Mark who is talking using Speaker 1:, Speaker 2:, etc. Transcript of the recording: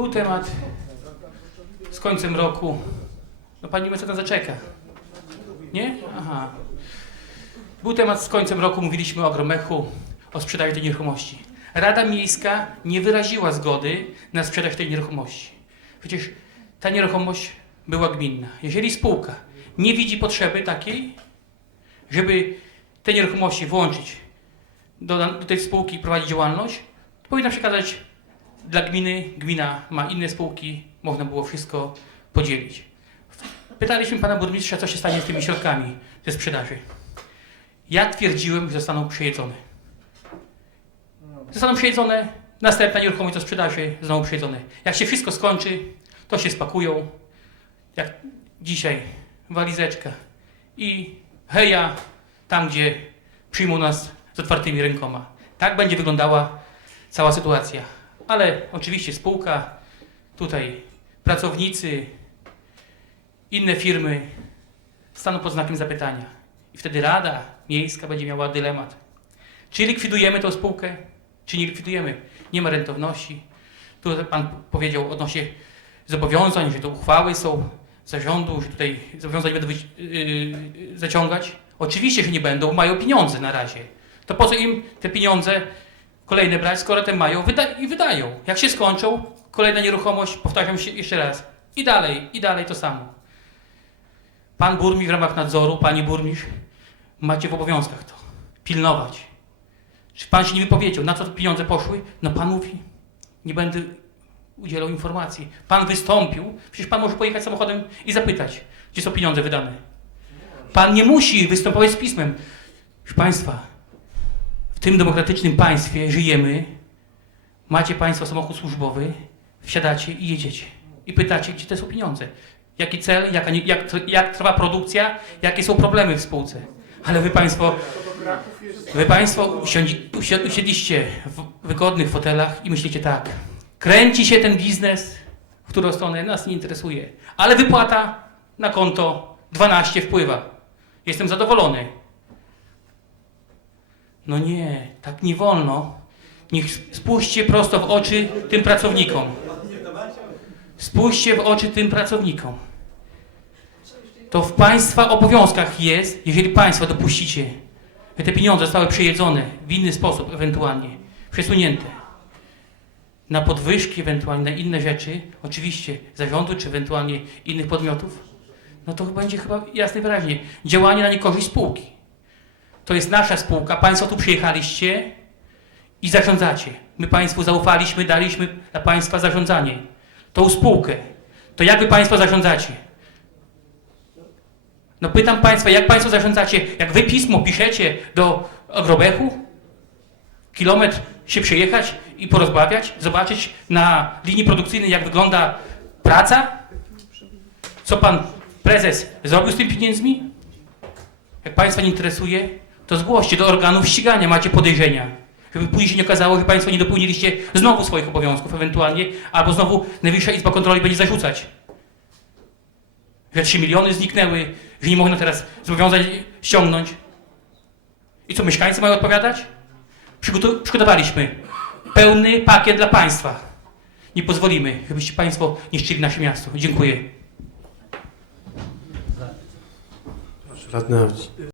Speaker 1: Był temat z końcem roku. No pani mecenas zaczeka. Nie? Aha. Był temat z końcem roku, mówiliśmy o agromechu, o sprzedaży tej nieruchomości. Rada Miejska nie wyraziła zgody na sprzedaż tej nieruchomości. Przecież ta nieruchomość była gminna. Jeżeli spółka nie widzi potrzeby takiej, żeby te nieruchomości włączyć do, do tej spółki i prowadzić działalność, powinna przekazać dla gminy. Gmina ma inne spółki, można było wszystko podzielić. Pytaliśmy pana burmistrza, co się stanie z tymi środkami ze sprzedaży. Ja twierdziłem, że zostaną przejedzone. Zostaną przejedzone, następna nieruchomość do sprzedaży znowu przejedzone. Jak się wszystko skończy, to się spakują. Jak dzisiaj walizeczka i heja tam, gdzie przyjmą nas z otwartymi rękoma. Tak będzie wyglądała cała sytuacja. Ale oczywiście spółka, tutaj pracownicy, inne firmy staną pod znakiem zapytania. I wtedy Rada Miejska będzie miała dylemat. Czy likwidujemy tą spółkę, czy nie likwidujemy? Nie ma rentowności. Tu Pan powiedział odnośnie zobowiązań, że to uchwały są zarządu, że tutaj zobowiązań będą wyci- yy, zaciągać. Oczywiście, że nie będą, mają pieniądze na razie. To po co im te pieniądze kolejne brać, skoro te mają wyda- i wydają? Jak się skończą, kolejna nieruchomość, powtarzam się jeszcze raz. I dalej, i dalej to samo. Pan burmistrz w ramach nadzoru, pani burmistrz, macie w obowiązkach to pilnować. Czy pan się nie wypowiedział, na co te pieniądze poszły? No pan mówi, nie będę udzielał informacji. Pan wystąpił, przecież pan może pojechać samochodem i zapytać, gdzie są pieniądze wydane. Pan nie musi występować z pismem. Proszę państwa, w tym demokratycznym państwie żyjemy, macie państwo samochód służbowy, wsiadacie i jedziecie. I pytacie, gdzie te są pieniądze. Jaki cel, jaka jak, jak trwa produkcja, jakie są problemy w spółce. Ale wy państwo, wy państwo usiądzi, usi- usiedliście w wygodnych fotelach i myślicie tak, kręci się ten biznes, w którą stronę nas nie interesuje, ale wypłata na konto 12 wpływa. Jestem zadowolony. No nie, tak nie wolno. Niech spójrzcie prosto w oczy tym pracownikom. Spójrzcie w oczy tym pracownikom. To w Państwa obowiązkach jest, jeżeli Państwo dopuścicie, że te pieniądze zostały przejedzone w inny sposób, ewentualnie przesunięte na podwyżki, ewentualnie na inne rzeczy, oczywiście zarządu czy ewentualnie innych podmiotów, no to będzie chyba jasne wyraźnie działanie na niekorzyść spółki. To jest nasza spółka, Państwo tu przyjechaliście i zarządzacie. My Państwu zaufaliśmy, daliśmy dla Państwa zarządzanie. Tą spółkę. To jak Wy Państwo zarządzacie? No pytam Państwa, jak Państwo zarządzacie? Jak Wy pismo piszecie do Agrobechu? Kilometr się przejechać i porozmawiać? Zobaczyć na linii produkcyjnej, jak wygląda praca? Co Pan Prezes zrobił z tymi pieniędzmi? Jak Państwa nie interesuje, to zgłoście do organów ścigania, macie podejrzenia. Żeby później się nie okazało, że Państwo nie dopełniliście znowu swoich obowiązków ewentualnie, albo znowu Najwyższa Izba Kontroli będzie zarzucać. Że 3 miliony zniknęły, że nie można teraz zobowiązań ściągnąć. I co, mieszkańcy mają odpowiadać? Przygotowaliśmy pełny pakiet dla Państwa. Nie pozwolimy, żebyście Państwo niszczyli nasze miasto. Dziękuję.
Speaker 2: Radny